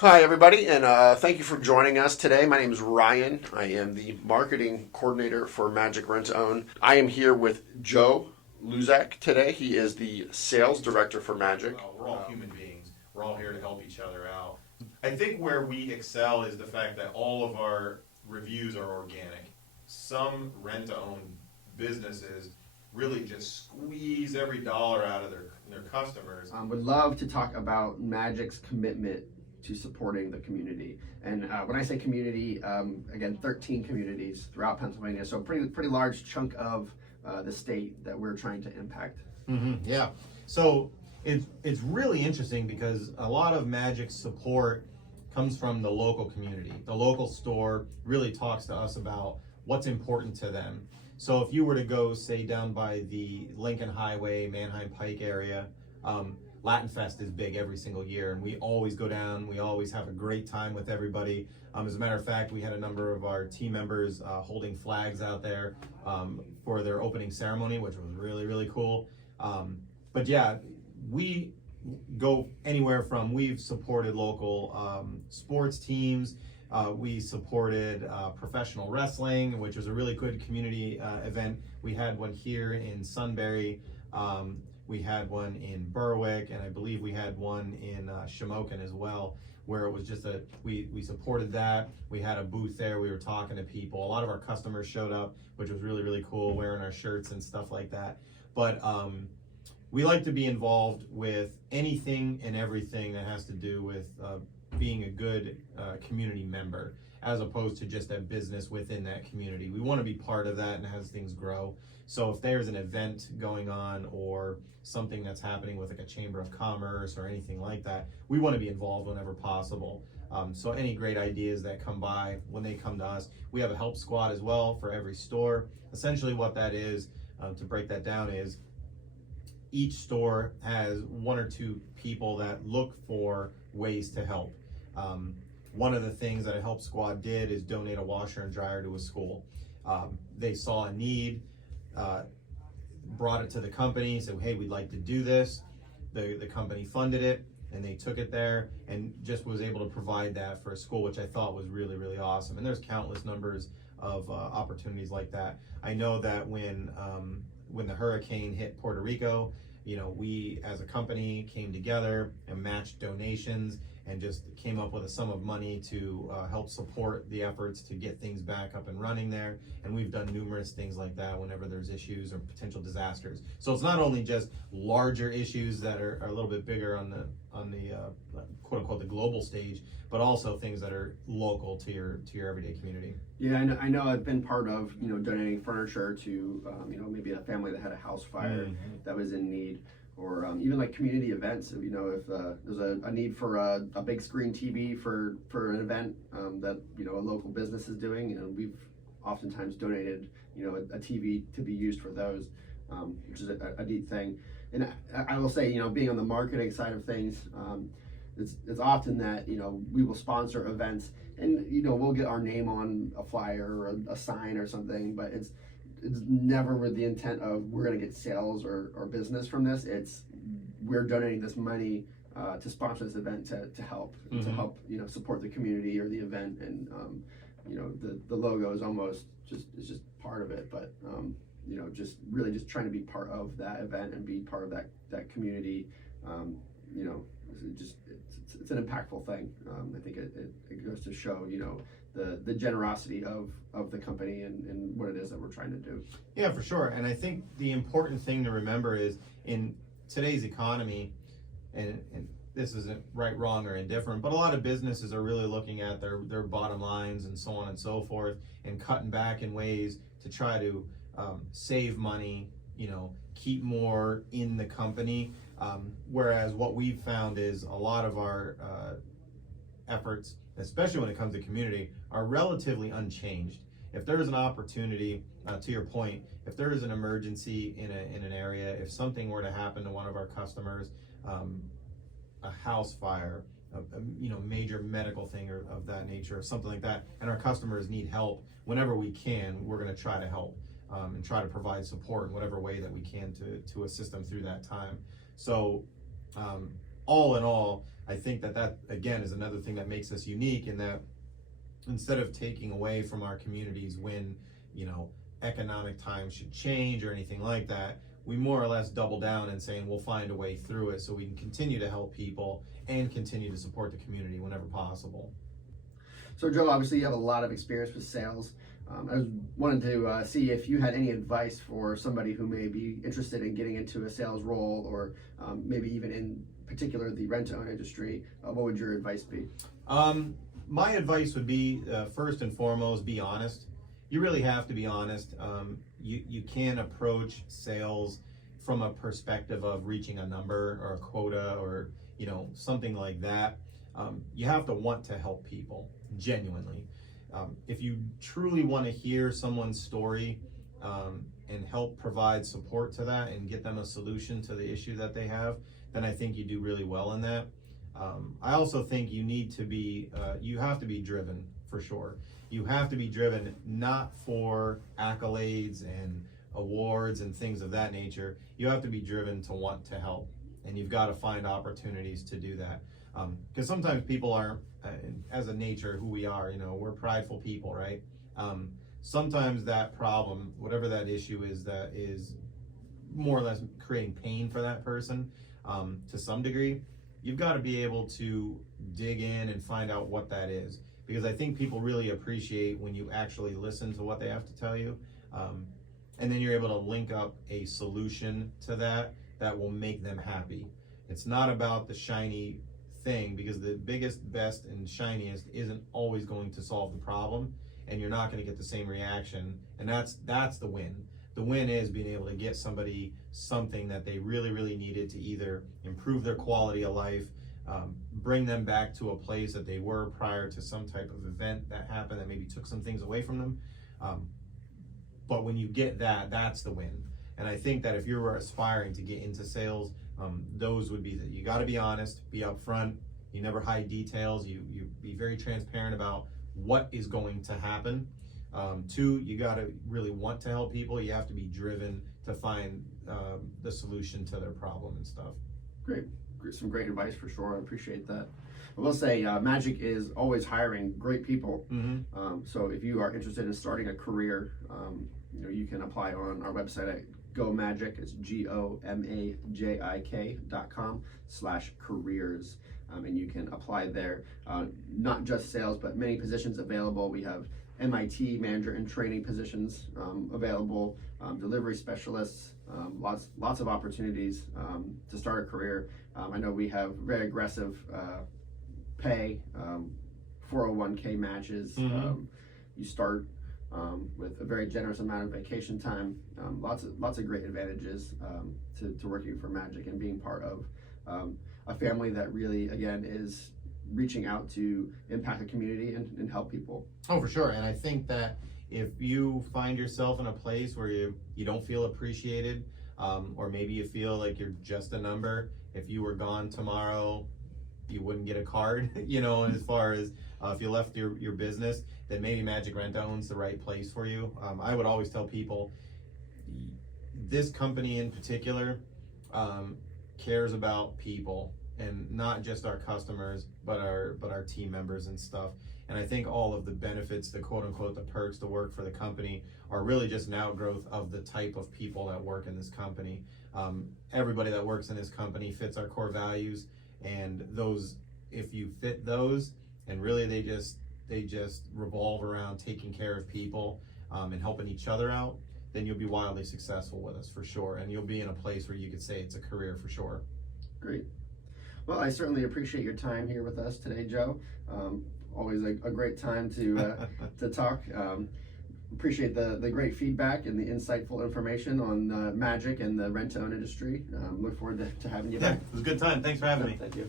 Hi, everybody, and thank you for joining us today. My name is Ryan. I am the marketing coordinator for Majik Rent to Own. I am here with Joe Luczak today. He is the sales director for Majik. Well, we're all human beings. We're all here to help each other out. I think where we excel is the fact that all of our reviews are organic. Some rent-to-own businesses really just squeeze every dollar out of their customers. Would love to talk about Majik's commitment to supporting the community. And when I say community, again, 13 communities throughout Pennsylvania, so pretty large chunk of the state that we're trying to impact. Yeah. So it's really interesting because a lot of Majik's support comes from the local community. The local store really talks to us about what's important to them. So if you were to go, say, down by the Lincoln Highway, Manheim Pike area, Latin Fest is big every single year, and we always go down. We always have a great time with everybody. As a matter of fact, we had a number of our team members holding flags out there for their opening ceremony, which was really, really cool. But yeah, we go anywhere from, we've supported local sports teams. We supported professional wrestling, which was a really good community event. We had one here in Sunbury. We had one in Berwick, and I believe we had one in Shamokin as well, where it was just we supported that. We had a booth there. We were talking to people. A lot of our customers showed up, which was really, really cool, wearing our shirts and stuff like that. But we like to be involved with anything and everything that has to do with being a good community member, as opposed to just a business within that community. We want to be part of that and as things grow. So if there's an event going on or something that's happening with like a chamber of commerce or anything like that, we want to be involved whenever possible. So any great ideas that come by, when they come to us, we have a help squad as well for every store. Essentially what that is, to break that down, is each store has one or two people that look for ways to help. One of the things that a help squad did is donate a washer and dryer to a school. They saw a need, brought it to the company, said, hey, we'd like to do this. The company funded it, and they took it there and just was able to provide that for a school, which I thought was really, really awesome. And there's countless numbers of opportunities like that. I know that when the hurricane hit Puerto Rico, we as a company came together and matched donations and just came up with a sum of money to help support the efforts to get things back up and running there. And we've done numerous things like that whenever there's issues or potential disasters. So it's not only just larger issues that are a little bit bigger on the quote unquote the global stage, but also things that are local to your everyday community. Yeah, I know I've been part of donating furniture to maybe a family that had a house fire that was in need. Or even like community events, if there's a need for a big screen TV for an event that a local business is doing, we've oftentimes donated a TV to be used for those, which is a neat thing. And I will say, being on the marketing side of things, it's often that we will sponsor events and we'll get our name on a flyer or a sign or something, but it's never with the intent of we're going to get sales or business from this. It's we're donating this money to sponsor this event to help support the community or the event, and the logo is almost just part of it, but just really just trying to be part of that event and be part of that community. It's an impactful thing. I think it goes to show the generosity of the company and what it is that we're trying to do. Yeah, for sure. And I think the important thing to remember is in today's economy, and this isn't right, wrong, or indifferent, but a lot of businesses are really looking at their bottom lines and so on and so forth, and cutting back in ways to try to save money, keep more in the company. Whereas what we've found is a lot of our efforts, especially when it comes to community, are relatively unchanged. If there is an opportunity, to your point, if there is an emergency in an area, if something were to happen to one of our customers, a house fire, a major medical thing or of that nature, or something like that, and our customers need help, whenever we can, we're going to try to help and try to provide support in whatever way that we can to assist them through that time. So all in all, I think that again is another thing that makes us unique, in that instead of taking away from our communities when, economic times should change or anything like that, we more or less double down and saying we'll find a way through it so we can continue to help people and continue to support the community whenever possible. So Joe, obviously you have a lot of experience with sales. I wanted to see if you had any advice for somebody who may be interested in getting into a sales role, or maybe even in particular the rent-to-own industry. What would your advice be? My advice would be, first and foremost, be honest. You really have to be honest. You can't approach sales from a perspective of reaching a number or a quota or something like that. You have to want to help people genuinely. If you truly want to hear someone's story and help provide support to that and get them a solution to the issue that they have, then I think you do really well in that. I also think you need to be, you have to be driven for sure. You have to be driven not for accolades and awards and things of that nature. You have to be driven to want to help, and you've got to find opportunities to do that. Because sometimes people are, as a nature, who we are, we're prideful people, right? Sometimes that problem, whatever that issue is, that is more or less creating pain for that person to some degree, you've got to be able to dig in and find out what that is. Because I think people really appreciate when you actually listen to what they have to tell you. And then you're able to link up a solution to that will make them happy. It's not about the shiny thing, because the biggest, best, and shiniest isn't always going to solve the problem, and you're not going to get the same reaction. And that's the win. The win is being able to get somebody something that they really, really needed to either improve their quality of life, bring them back to a place that they were prior to some type of event that happened that maybe took some things away from them. But when you get that, that's the win. And I think that if you're aspiring to get into sales, those would be that you got to be honest, be upfront, you never hide details, you be very transparent about what is going to happen. Two, you got to really want to help people. You have to be driven to find the solution to their problem and stuff. Great. Some great advice for sure. I appreciate that. I will say Majik is always hiring great people. Mm-hmm. So if you are interested in starting a career, you can apply on our website at GoMajik. It's GoMajik.com/careers. And you can apply there. Not just sales, but many positions available. We have MIT manager and training positions available, delivery specialists, lots of opportunities to start a career. I know we have very aggressive pay, 401k matches. Mm-hmm. You start with a very generous amount of vacation time. Lots of great advantages to working for Majik and being part of a family that really, again, is reaching out to impact the community and help people. Oh, for sure. And I think that if you find yourself in a place where you don't feel appreciated, or maybe you feel like you're just a number, if you were gone tomorrow, you wouldn't get a card, as far as if you left your business, then maybe Majik Rent-to-Own's the right place for you. I would always tell people, this company in particular cares about people, and not just our customers, but our team members and stuff. And I think all of the benefits, the quote unquote, the perks to work for the company are really just an outgrowth of the type of people that work in this company. Everybody that works in this company fits our core values, and those, if you fit those, and really they just revolve around taking care of people and helping each other out, then you'll be wildly successful with us for sure. And you'll be in a place where you could say it's a career for sure. Great. Well, I certainly appreciate your time here with us today, Joe. Always a great time to talk. Appreciate the great feedback and the insightful information on Majik and the rent-to-own industry. Look forward to having you back. Yeah, it was a good time. Thanks for having me. Thank you.